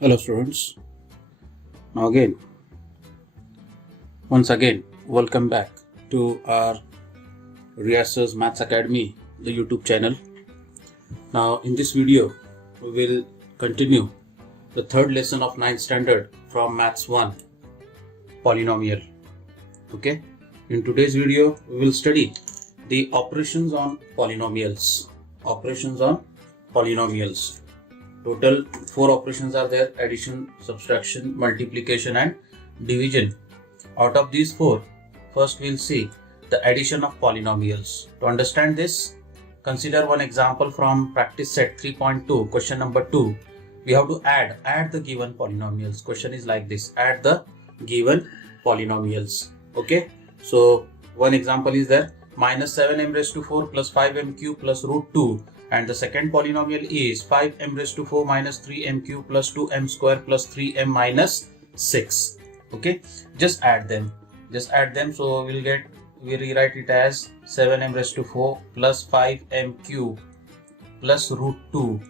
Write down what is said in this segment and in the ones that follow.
Hello students. Now once again, welcome back to our Rias's Maths Academy, the YouTube channel. Now in this video, we will continue the third lesson of 9th standard from Maths 1, Polynomial. Okay. In today's video, we will study the operations on polynomials. Total 4 operations are there: addition, subtraction, multiplication and division. Out of these 4, first we'll see the addition of polynomials. To understand this, consider one example from practice set 3.2, question number 2. We have to add the given polynomials. Question is like this: add the given polynomials. Okay, so one example is there: minus 7m raised to 4 plus 5m cube plus root 2. And the second polynomial is 5m raised to 4 minus 3m cube plus 2m square plus 3m minus 6. Okay, just add them. So we rewrite it as 7m raised to 4 plus 5m cube plus root 2.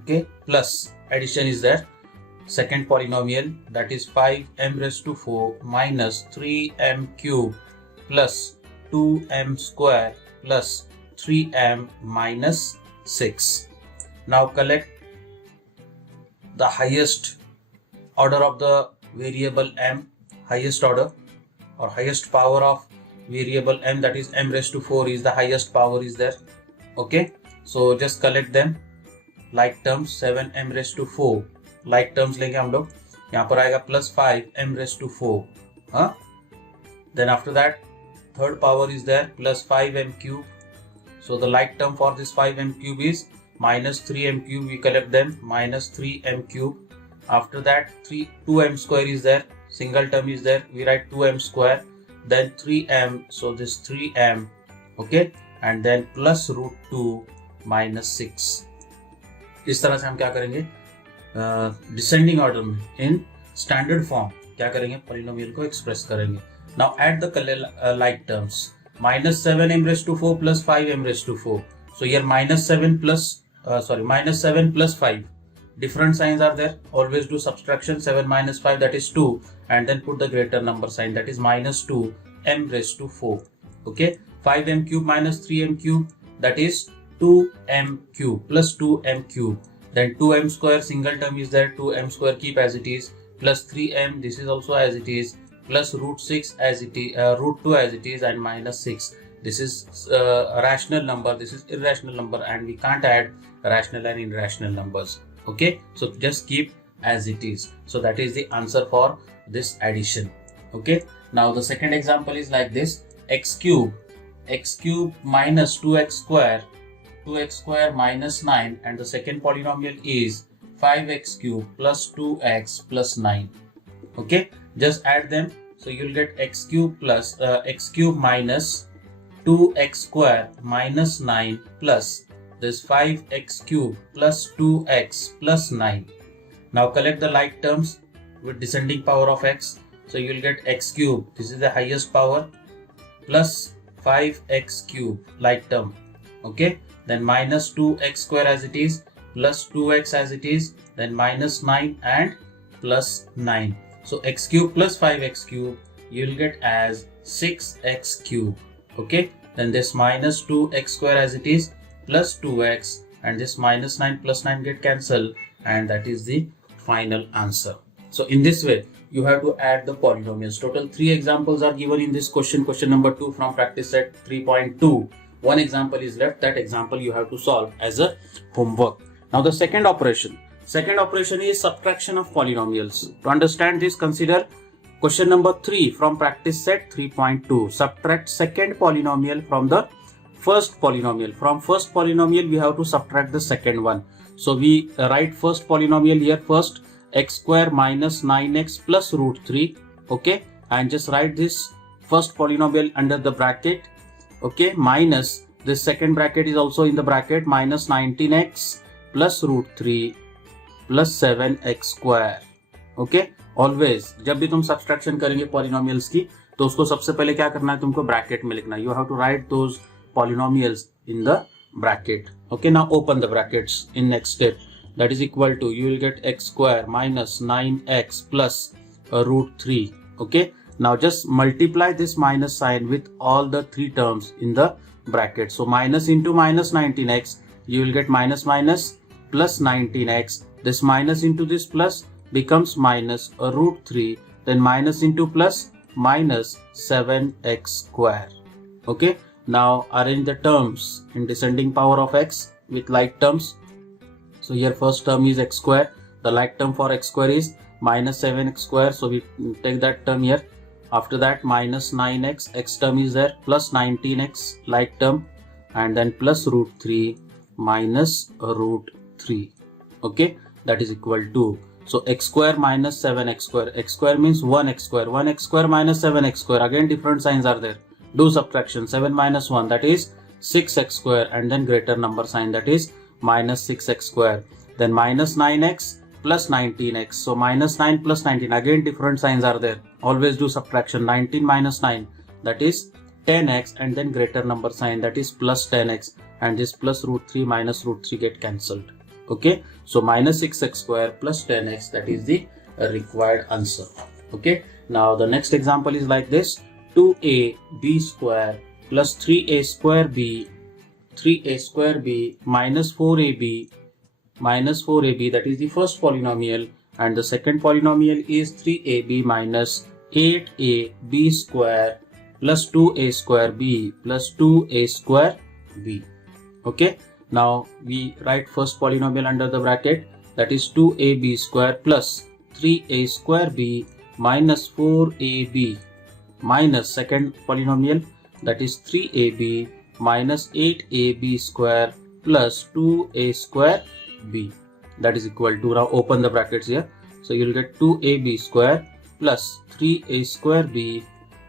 Okay, plus addition is there. Second polynomial, that is 5m raised to 4 minus 3m cube plus 2m square plus 3m minus 6. Now collect the highest order of the variable m, highest order or highest power of variable m, that is m raised to 4 is the highest power is there. Okay, so just collect them. Like terms 7m raised to 4, like terms लेंगे हम लोग. यहाँ पर आएगा plus 5m raised to 4. Then after that third power is there, plus 5m cube. So the like term for this 5m cube is minus 3m cube. We collect them, minus 3m cube. After that 2m square is there, single term is there, we write 2m square, then 3m, so this 3m. Okay, and then plus root 2 minus 6. इस तरह से हम क्या करेंगे, descending order में in standard form क्या करेंगे, polynomial को एक्सप्रेस करेंगे. Now add the like terms. minus 7m raised to 4 plus 5m raised to 4. So here minus 7 plus 5. Different signs are there. Always do subtraction. 7 minus 5, that is 2, and then put the greater number sign, that is minus 2m raised to 4. Okay, 5m cube minus 3m cube, that is 2m cube plus 2m cube. Then 2m square, single term is there, 2m square keep as it is, plus 3m, this is also as it is, plus root 6 as it is, root 2 as it is, and minus 6. This is a rational number, this is irrational number, and we can't add rational and irrational numbers. Okay, so just keep as it is. So that is the answer for this addition. Okay, now the second example is like this: x cube minus 2x square minus 9, and the second polynomial is 5x cube plus 2x plus 9. Okay, just add them. So you'll get x cube plus x cube minus 2x square minus 9 plus this 5x cube plus 2x plus 9. Now collect the like terms with descending power of x. So you'll get x cube, this is the highest power, plus 5x cube, like term. Okay, then minus 2x square as it is, plus 2x as it is, then minus 9 and plus 9. So x cube plus 5x cube you will get as 6x cube. Okay, then this minus 2x square as it is, plus 2x, and this minus 9 plus 9 get cancelled, and that is the final answer. So in this way you have to add the polynomials. Total 3 examples are given in this question number 2 from practice set 3.2. One example is left. That example you have to solve as a homework. Now the second operation is subtraction of polynomials. To understand this, consider question number 3 from practice set 3.2. Subtract second polynomial from the first polynomial. From first polynomial we have to subtract the second one. So we write first polynomial here first, x square minus 9x plus root 3. Okay, and just write this first polynomial under the bracket. Okay, minus this second bracket is also in the bracket, minus 19x plus root 3 plus 7x square. Okay, always जब भी तुम subtraction करेंगे polynomials की, तो उसको सबसे पहले क्या करना है, तुमको ब्रैकेट में लिखना है. You have to write those polynomials in the bracket. Okay, now open the brackets in next step. that is equal to, you will get x square minus 9x plus root 3. Okay, now just multiply this minus sign with all the three terms in the bracket. So minus into minus 19x, you will get minus minus plus 19x. This minus into this plus becomes minus root 3, then minus into plus minus 7x square. Okay, now arrange the terms in descending power of x with like terms. So here first term is x square, the like term for x square is minus 7x square, so we take that term here. After that minus 9x, x term is there, plus 19x like term, and then plus root 3 minus root 3. Okay, that is equal to, so x square minus 7x square, x square means 1x square, 1x square minus 7x square, again different signs are there. Do subtraction, 7 minus 1, that is 6x square, and then greater number sign, that is minus 6x square. Then minus 9x plus 19x, so minus 9 plus 19, again different signs are there. Always do subtraction, 19 minus 9, that is 10x, and then greater number sign, that is plus 10x, and this plus root 3 minus root 3 get cancelled. Okay, so minus 6x square plus 10x, that is the required answer. Okay, now the next example is like this: 2ab square plus 3a square b, 3a square b minus 4ab that is the first polynomial, and the second polynomial is 3ab minus 8ab square plus 2a square b plus 2a square b. Okay, now we write first polynomial under the bracket, that is 2ab square plus 3a square b minus 4ab minus second polynomial, that is 3ab minus 8ab square plus 2a square b, that is equal to, now open the brackets here, so you will get 2ab square plus 3a square b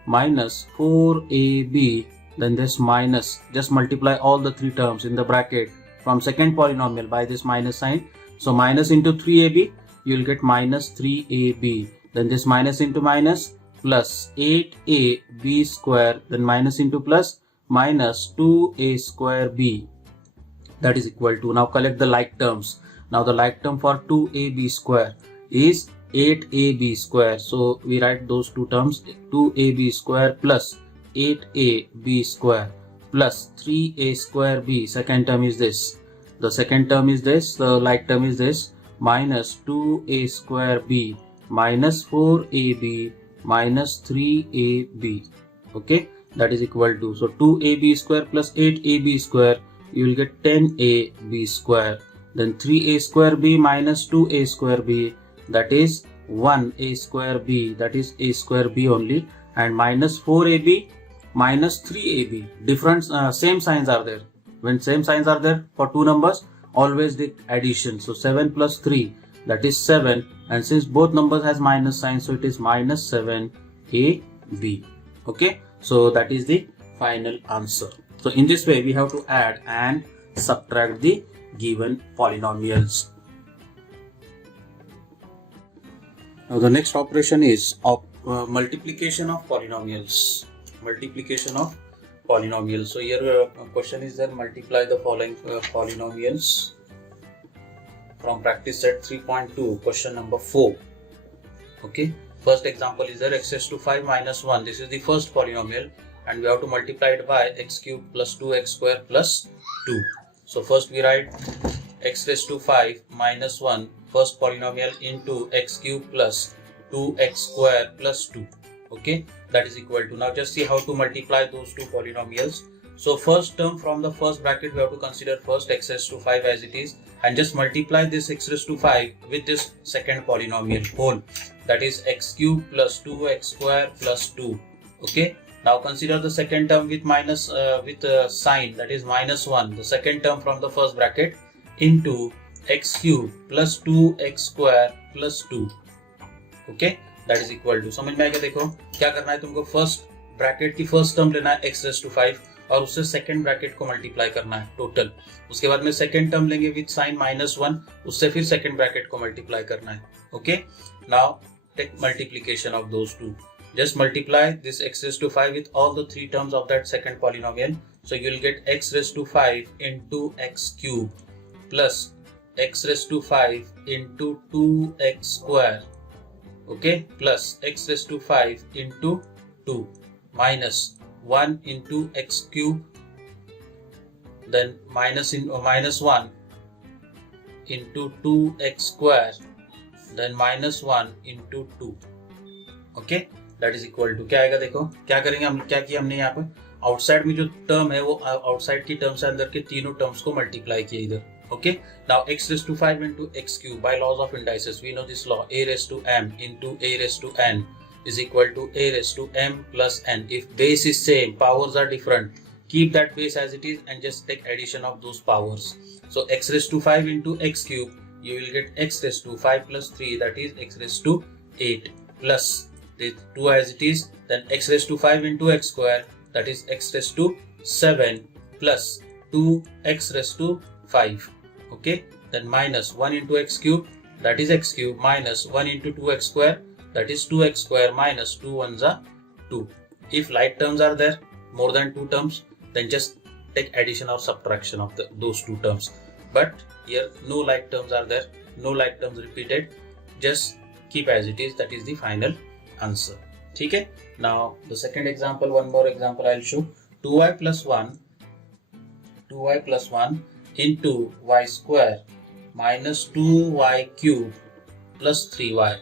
minus 4ab, then this minus, just multiply all the three terms in the bracket from second polynomial by this minus sign. So minus into 3ab, you will get minus 3ab, then this minus into minus plus 8ab square, then minus into plus minus 2a square b, that is equal to, now collect the like terms. Now the like term for 2ab square is 8ab square, so we write those two terms, 2ab square plus 8ab square plus 3a square b, second term is this, the second term is this, the like term is this, minus 2a square b minus 4ab minus 3ab. Okay, that is equal to, so 2ab square plus 8ab square, you will get 10ab square, then 3a square b minus 2a square b, that is 1a square b, that is a square b only, and minus 4ab minus 3ab, different same signs are there. When same signs are there for two numbers, always the addition, so 7 plus 3, that is 7, and since both numbers has minus sign, so it is minus 7ab. Okay, so that is the final answer. So in this way we have to add and subtract the given polynomials. Now the next operation is multiplication of polynomials. Multiplication of polynomials. So here question is there, multiply the following polynomials from practice set 3.2, question number 4. Okay, first example is there, x raised to 5 minus 1, this is the first polynomial, and we have to multiply it by x cube plus 2x square plus 2. So first we write x raised to 5 minus 1 first polynomial into x cube plus 2x square plus 2. Okay, that is equal to, now just see how to multiply those two polynomials. So first term from the first bracket we have to consider first x raised to 5 as it is, and just multiply this x raised to 5 with this second polynomial whole, that is x cube plus 2x square plus 2. Okay, now consider the second term with minus with sign, that is minus 1, the second term from the first bracket, into x cube plus 2x square plus 2. Okay, that is equal to, समझ में आ गया? देखो क्या करना है तुमको, first bracket की first term लेना है x रेज़ टू 5 और उससे सेकंड ब्रैकेट को मल्टीप्लाई करना है टोटल, उसके बाद में सेकंड टर्म लेंगे विद साइन -1, उससे फिर सेकंड ब्रैकेट को मल्टीप्लाई करना है. Okay, now take multiplication of those two. Just multiply this x raised to 5 with all the three terms of that second polynomial. So you will get x raised to 5 into x cube plus x raised to 5 into 2x square, okay, plus x raised to 5 into 2 minus 1 into x cube, then minus 1 into 2x square, then minus 1 into 2, okay, that is equal to क्या आएगा? देखो क्या करेंगे हम, क्या किया हमने यहाँ पे आउटसाइड में जो टर्म है वो आउटसाइड की टर्म से अंदर के तीनों टर्म्स को मल्टीप्लाई किया इधर, okay. Now x raised to 5 into x cube, by laws of indices we know this law, a raised to m into a raised to n is equal to a raised to m plus n. If base is same, powers are different, keep that base as it is and just take addition of those powers. So x raised to 5 into x cube, you will get x raised to 5 plus 3, that is x raised to 8, plus the 2 as it is, then x raised to 5 into x square, that is x raised to 7 plus 2x raised to 5, okay, then minus 1 into x cube, that is x cube, minus 1 into 2x square, that is 2x square, minus 2 ones are 2. If like terms are there, more than 2 terms, then just take addition or subtraction of those 2 terms. But here no like terms are there, no like terms repeated, just keep as it is, that is the final answer. Okay. Now the second example, one more example I'll show. 2y plus 1 into y square minus 2y cube plus 3y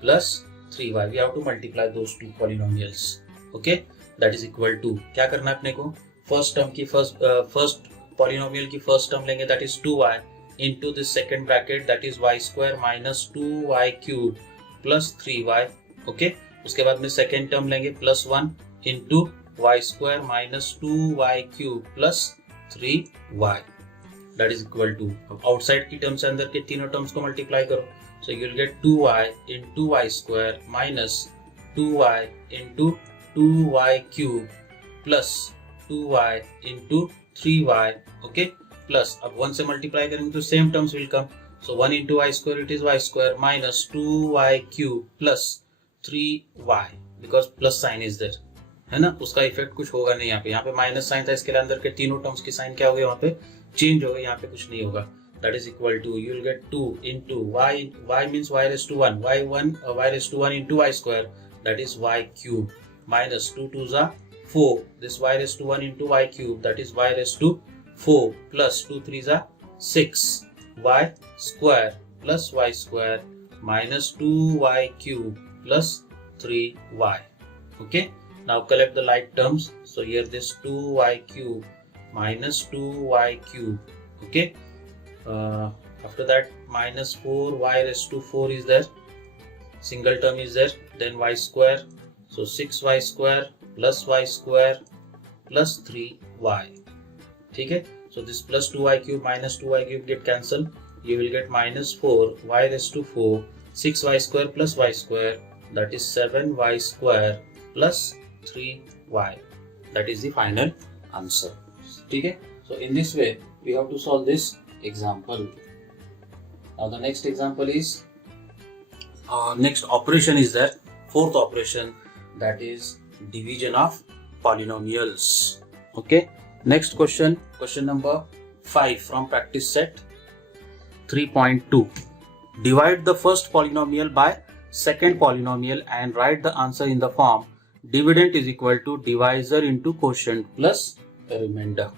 plus 3y. We have to multiply those two polynomials. Okay, that is equal to, क्या करना है अपने को, first term की first polynomial की first term लेंगे, that is 2y into this second bracket, that is y square minus 2y cube plus 3y. okay, उसके बाद में सेकेंड टर्म लेंगे plus 1 into y square minus 2y cube plus 3y, that is equal to, outside की term से अंदर के तीनों terms को मल्टीप्लाई करो, so you will get 2y into y square minus 2y into 2y cube plus 2y into 3y, okay, plus अब 1 से multiply करेंगे तो same terms will come, so 1 into y square, it is y square minus 2y cube plus 3y, because plus sign is there, है ना, उसका effect कुछ होगा नहीं यहाँ पे माइनस साइन था, इसके अंदर के तीनों टर्म्स की साइन क्या हो गया, वहाँ पे चेंज हो गया, यहाँ पे कुछ नहीं होगा, that is equal to, you will get 2 into y means y raised to 1, y raised to 1 into y square, that is y cube, minus 2 2s are 4, this y raised to 1 into y cube, that is y raised to 4, plus 2 3s are 6, y square plus y square minus 2y cube plus 3y. okay, now collect the like terms, so here this 2y cube minus 2y cube, okay, after that minus 4y raised to 4 is there, single term is there, then y square, so 6y square plus y square plus 3y. ठीक है, so this plus 2y cube minus 2y cube get cancelled, you will get minus 4y raised to 4, 6y square plus y square, that is 7y square plus 3y, that is the final answer. ठीक है, so in this way we have to solve this example. Now the next example is next operation is there, fourth operation, that is division of polynomials. okay, next question number 5 from practice set 3.2. divide the first polynomial by second polynomial and write the answer in the form dividend is equal to divisor into quotient plus remainder.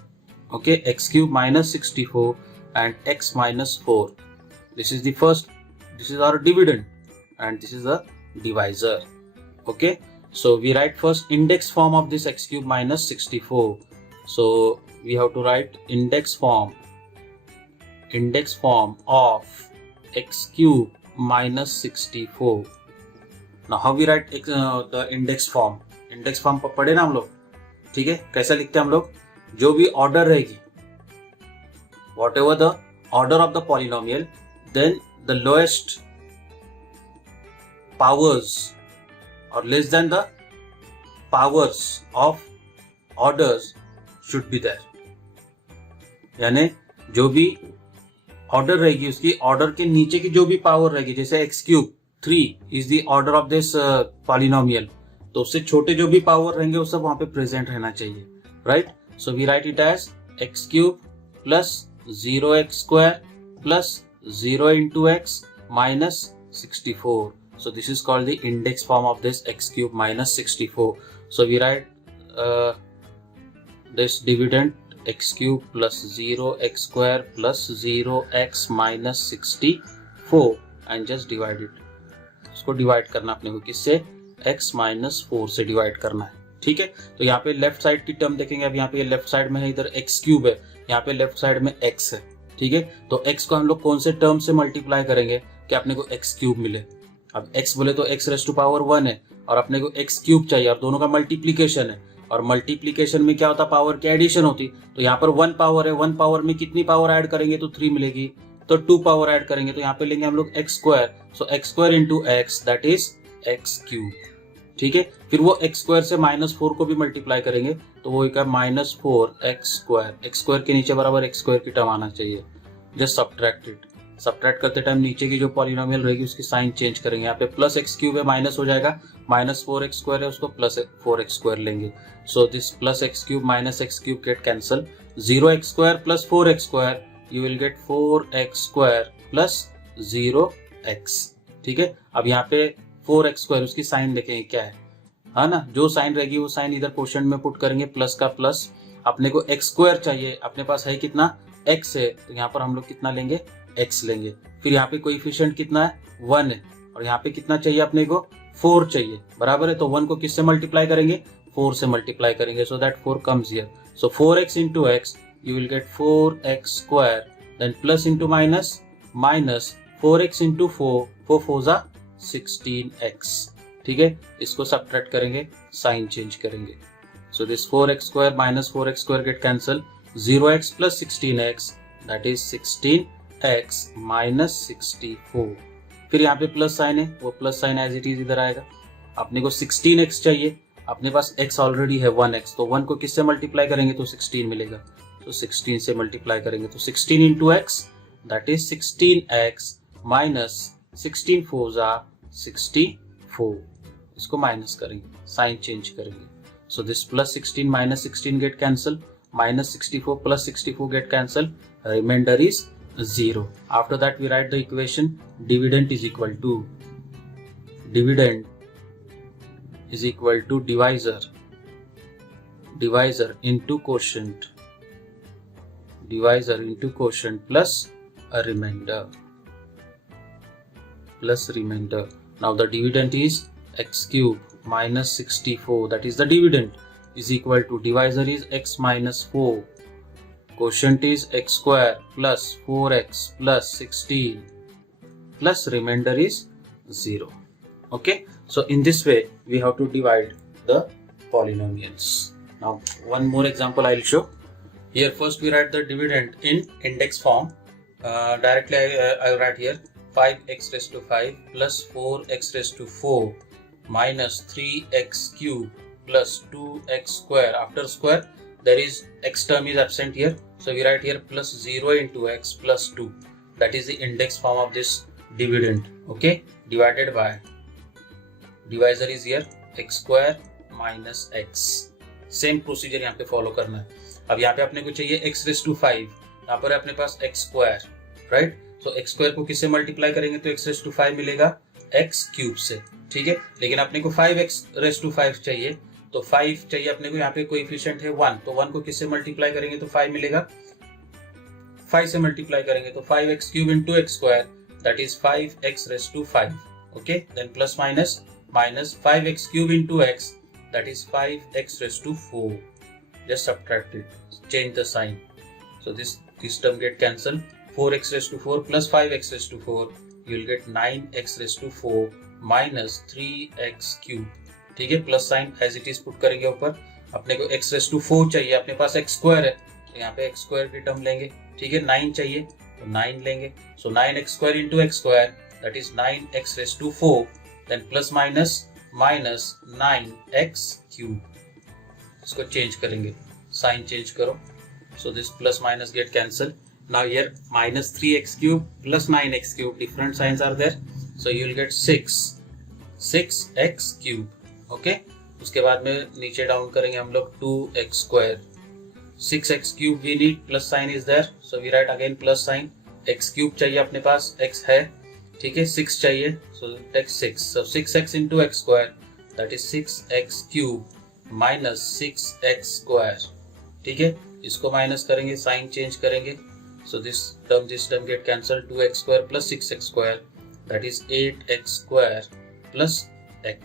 okay, x cube minus 64 and x minus 4, this is the first, this is our dividend and this is the divisor. okay, so we write first index form of this x cube minus 64, so we have to write index form of x cube minus 64. now how we write the index form पढ़े ना हम लोग, ठीक है, कैसा लिखते हैं हम लोग, जो भी ऑर्डर रहेगी, whatever the order of the polynomial, then the lowest powers or less than the powers of orders should be there. यानी जो भी ऑर्डर रहेगी उसकी ऑर्डर के नीचे की जो भी पावर रहेगी, जैसे x cube 3 is the order of this polynomial, तो उससे छोटे जो भी पावर रहेंगे वो सब वहां पे प्रेजेंट रहना चाहिए, right. So we write it as x cube plus 0x square plus 0 into x minus 64. So this is called the index form of this x cube minus 64. So we write this dividend x cube plus 0x square plus 0x minus 64 and just divide it. इसको divide करना अपने को किससे, x minus 4 से divide करना है, ठीक है। तो यहाँ पे लेफ्ट साइड की टर्म देखेंगे, अब यहाँ पे लेफ्ट साइड में है, इधर x क्यूब है, यहाँ पे लेफ्ट साइड में x है, ठीक है। तो x को हम लोग कौन से टर्म से मल्टीप्लाई करेंगे कि अपने को x क्यूब मिले। अब x बोले तो x रेज़ टू पावर 1 है और अपने को x क्यूब चाहिए और दोनों का मल्टीप्लीकेशन है, और मल्टीप्लीकेशन में क्या होता, पावर की एडिशन होती। तो यहाँ पर 1 पावर है, 1 पावर में कितनी पावर ऐड करेंगे तो 3 मिलेगी, तो 2 पावर ऐड करेंगे तो यहाँ पे लेंगे हम लोग x square. So x square into x that is x cube, ठीक है। फिर वो x स्क्वायर से -4 को भी मल्टीप्लाई करेंगे तो वो एक -4x स्क्वायर, x स्क्वायर के नीचे बराबर x स्क्वायर की टर्म आना चाहिए। जस्ट सब्ट्रैक्ट इट, सब्ट्रैक्ट करते टाइम नीचे की जो पॉलिनोमियल रहेगी उसकी साइन चेंज करेंगे। यहाँ पे प्लस x क्यूब है, माइनस हो जाएगा, -4x स्क्वायर है उसको प्लस 4x स्क्वायर लेंगे। सो this plus x cube minus x cube gate कैंसल, 0x square plus 4x square you will get 4x square plus 0x, ठीक है। अब यहाँ पे 4x स्क्वायर उसकी साइन देखेंगे क्या है ना, जो साइन रहेगी वो साइन इधर क्वोशंट में पुट करेंगे, प्लस का प्लस। अपने को x स्क्वायर चाहिए, अपने पास है कितना, x है, तो यहाँ पर हम लोग कितना लेंगे, x लेंगे। फिर यहाँ पे कोएफिशिएंट कितना है, 1 है, और यहाँ पे कितना चाहिए अपने को, 4 चाहिए, बराबर है। तो 1 को किससे मल्टीप्लाई करेंगे, 4 से मल्टीप्लाई करेंगे, so that 4 comes here. So 4x into x you will get 4x square, then plus into minus, minus 4x into 4, 4 4 जा 16x, ठीक है। इसको सब्ट्रैक्ट करेंगे, साइन चेंज करेंगे। So this 4x square minus 4x square get cancel, 0x plus 16x that is 16x minus 64। फिर यहाँ पे plus sign है, वो plus sign as it is इधर आएगा। अपने को 16x चाहिए, अपने पास x ऑलरेडी है 1x, तो 1 को किससे मल्टीप्लाई करेंगे तो 16 मिलेगा, तो 16 से मल्टीप्लाई करेंगे तो 16 into x that is 16x minus 16 4 जा 64, इसको माइनस करेंगे, साइन चेंज करेंगे। सो this plus 16 minus 16 get cancel, minus 64 plus 64 get cancel, remainder is 0। After that we write the equation dividend is equal to divisor into quotient, divisor into quotient plus a remainder, Now the dividend is x cube minus 64, that is the dividend, is equal to divisor is x minus 4, quotient is x square plus 4x plus 16 plus remainder is 0. Okay, so in this way we have to divide the polynomials. Now one more example I will show. Here first we write the dividend in index form. Directly I write here 5x raised to 5 plus 4x raised to 4 minus 3x cube plus 2x square. After square there is x term is absent here, so we write here plus 0 into x plus 2. That is the index form of this dividend. Okay, divided by, divisor is here x square minus x. Same procedure यहाँ पे follow करना है। अब यहाँ पे अपने को चाहिए x रेज़ टू 5, यहाँ पर अपने पास x स्क्वायर, राइट। तो x स्क्वायर को किससे मल्टीप्लाई करेंगे तो x रेज़ टू 5 मिलेगा x क्यूब से, ठीक है। लेकिन अपने को 5x रेज़ टू 5 चाहिए, तो 5 चाहिए अपने को, यहाँ पे कोएफिशिएंट है 1, तो 1 को किससे मल्टीप्लाई करेंगे तो 5 मिलेगा, 5 से मल्टीप्लाई करेंगे तो 5x cube into x square that is 5x raise to 5, okay. Then plus minus, minus 5x cube into x that is 5x raised to 4. Just subtract it, change the sign. So this term get cancelled. 4x raised to 4 plus 5x raised to 4, you will get 9x raised to 4 minus 3x cube. ठीक है, plus sign as it is put करेंगे ऊपर। अपने को x raised to 4 चाहिए, अपने पास x square है तो यहाँ पे x स्क्वायर की टर्म लेंगे, ठीक है। 9 चाहिए तो 9 लेंगे, so 9x square into x square that is 9x raised to 4, then plus minus minus 9x cube, इसको चेंज करेंगे, साइन चेंज करो। So this plus minus get cancel. Now here minus 3x cube plus 9x cube, different signs are there, so you will get 6x cube, okay. उसके बाद में नीचे down करेंगे हम लोग 2x square, 6x cube we need, plus sign is there, so we write again plus sign, x cube चाहिए अपने पास, एक्स है, ठीक है, 6 चाहिए, so take 6, so 6x into x square that is 6x cube minus 6x square, ठीक है, इसको माइनस करेंगे, साइन चेंज करेंगे, so this term gate cancel, 2x square plus 6x square that is 8x square plus x,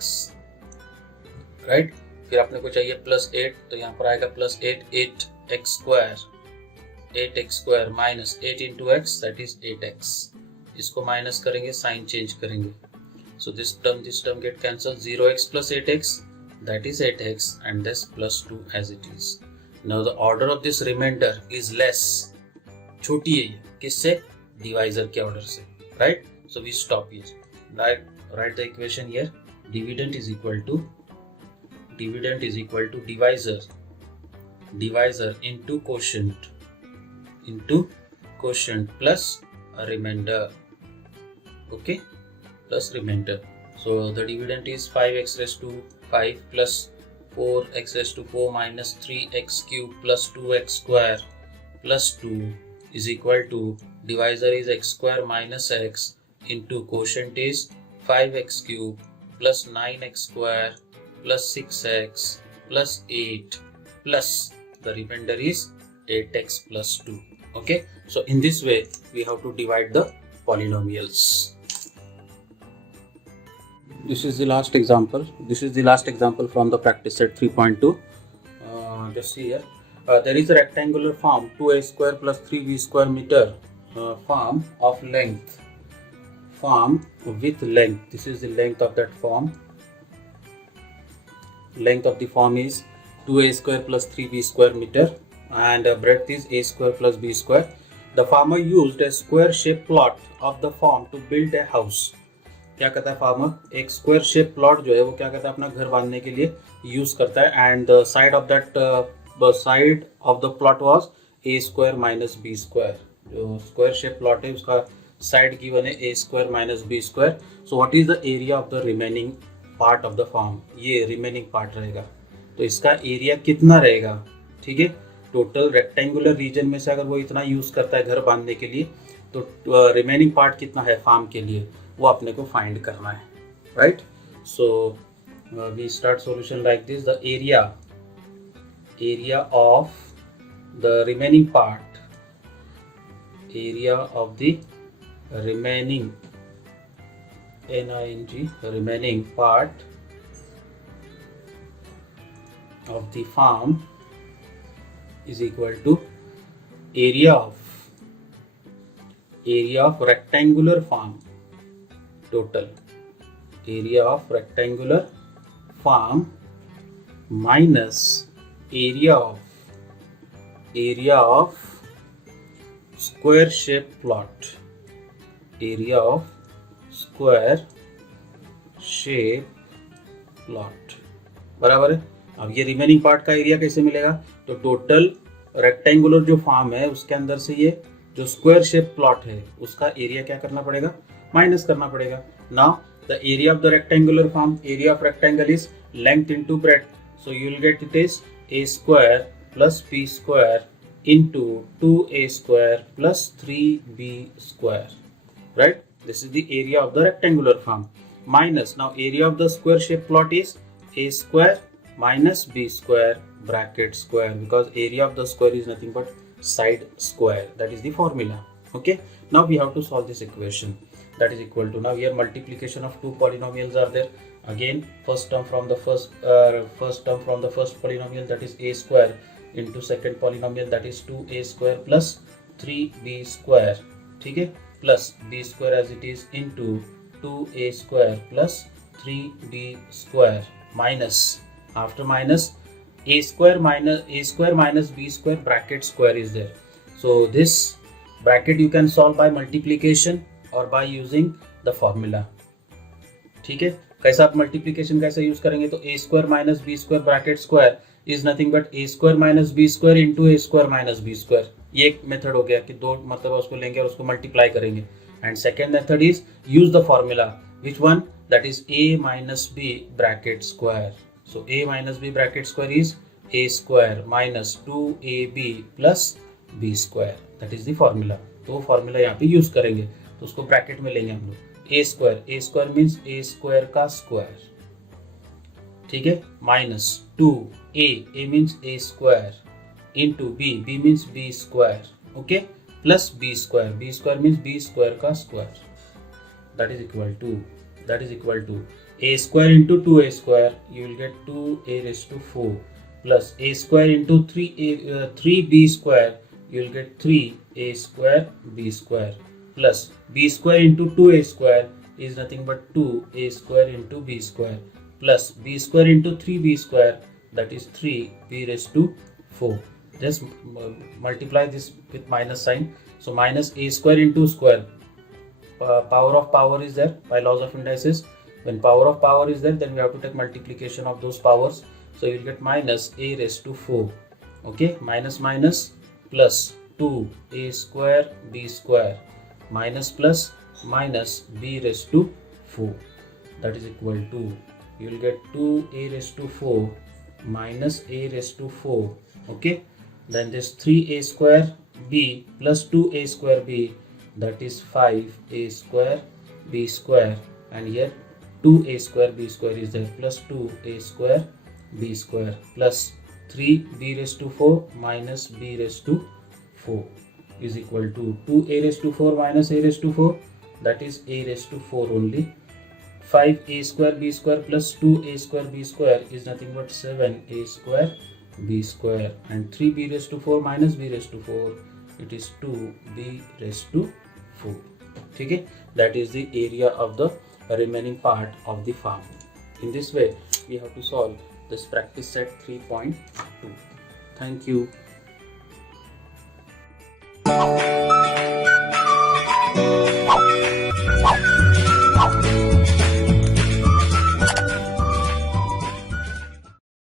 right. फिर अपने को चाहिए प्लस 8, तो यहाँ पर आएगा plus 8x square minus 8 into x that is 8x, इसको माइनस करेंगे, साइन चेंज करेंगे, सो दिस टर्म गेट कैंसल, 0x प्लस 8x दैट is 8x and this plus 2 as it is. Now the order of this remainder is less, छोटी है ये, किससे, डिवाइजर के ऑर्डर से, right. So we stop here, write the equation here, dividend is equal to divisor into quotient plus a remainder, okay, plus remainder. So the dividend is 5x raised to 5 plus 4x raised to 4 minus 3x cube plus 2x square plus 2 is equal to, divisor is x square minus x into quotient is 5x cube plus 9x square plus 6x plus 8 plus the remainder is 8x plus 2. Okay, so in this way we have to divide the polynomials. This is the last example. From the practice set 3.2. Just see here. There is a rectangular form 2a square plus 3b square meter form with length. This is the length of that form. Length of the form is 2a square plus 3b square meter and breadth is a square plus b square. The farmer used a square shaped plot of the form to build a house. क्या करता है farmer, एक square shape plot जो है वो क्या करता है, अपना घर बांधने के लिए यूज करता है, and the side of the plot was a square minus b square. जो स्क्वायर शेप प्लॉट है उसका साइड गिवन है a square minus b square. So what is the area of the remaining part of the form, ये remaining part रहेगा, तो इसका area कितना रहेगा, ठीक है। टोटल रेक्टेंगुलर रीजन में से अगर वो इतना यूज करता है घर बांधने के लिए, तो रिमेनिंग पार्ट कितना है फार्म के लिए, वो अपने को फाइंड करना है, right. So we start solution like this, the area of the remaining part, area of the remaining remaining part of the farm is equal to area of rectangular farm, total area of rectangular farm minus area of square shaped plot, area of square shape plot, बराबर है। अब ये remaining part का area कैसे मिलेगा, तो total rectangular जो form है उसके अंदर से ये जो स्क्वायर शेप प्लॉट है उसका एरिया क्या करना पड़ेगा, माइनस करना पड़ेगा। Now the area of the rectangular form, area of rectangle is length into breadth, so you will get it is a square plus b square into 2a square plus 3b square, right? This is the area of the rectangular form minus, now area of the square shape plot is a square minus b square bracket square, because area of the square is nothing but side square, that is the formula. Okay, now we have to solve this equation, that is equal to, now here multiplication of two polynomials are there. Again, first term from the first polynomial, that is a square, into second polynomial, that is 2a square plus 3b square, ठीक है, plus b square as it is into 2a square plus 3b square minus, after minus a square minus b square bracket square is there. So this bracket you can solve by multiplication or by using the formula, ठीक है। कैसा आप multiplication कैसे use करेंगे, तो a square minus b square bracket square is nothing but a square minus b square into a square minus b square, ये एक method हो गया कि दो मतलब उसको लेंगे और उसको मल्टीप्लाई करेंगे। And second method is use the formula, which one, that is a minus b bracket square. So a minus b bracket square is a square minus 2ab plus B square, that is the formula. तो वो formula यहाँ पे use करेंगे, तो उसको bracket में लेंगे हम लोग। A square means a square का स्क्वायर, ठीक है, minus 2a means a square into b means b square, okay, plus b square means b square का square, that is equal to a square into 2a square, you will get 2a raised to 4 plus a square into 3b square, you will get 3a square b square plus b square into 2a square is nothing but 2a square into b square plus b square into 3b square, that is 3b raised to 4. Just multiply this with minus sign, so minus a square into square, power of power is there by laws of indices. When power of power is there, then we have to take multiplication of those powers. So you will get minus a raised to 4. Okay, minus plus 2a square b square minus plus minus b raised to 4. That is equal to, you will get 2a raised to 4 minus a raised to 4. Okay, then this 3a square b plus 2a square b, that is 5a square b square, and here 2a square b square is there, plus 2a square b square plus 3b raised to 4 minus b raised to 4 is equal to 2a raised to 4 minus a raised to 4, that is a raised to 4 only. 5a square b square plus 2a square b square is nothing but 7a square b square, and 3b raised to 4 minus b raised to 4, it is 2b raised to 4. Okay, that is the area of the remaining part of the farm. In this way we have to solve this practice set 3.2. Thank you.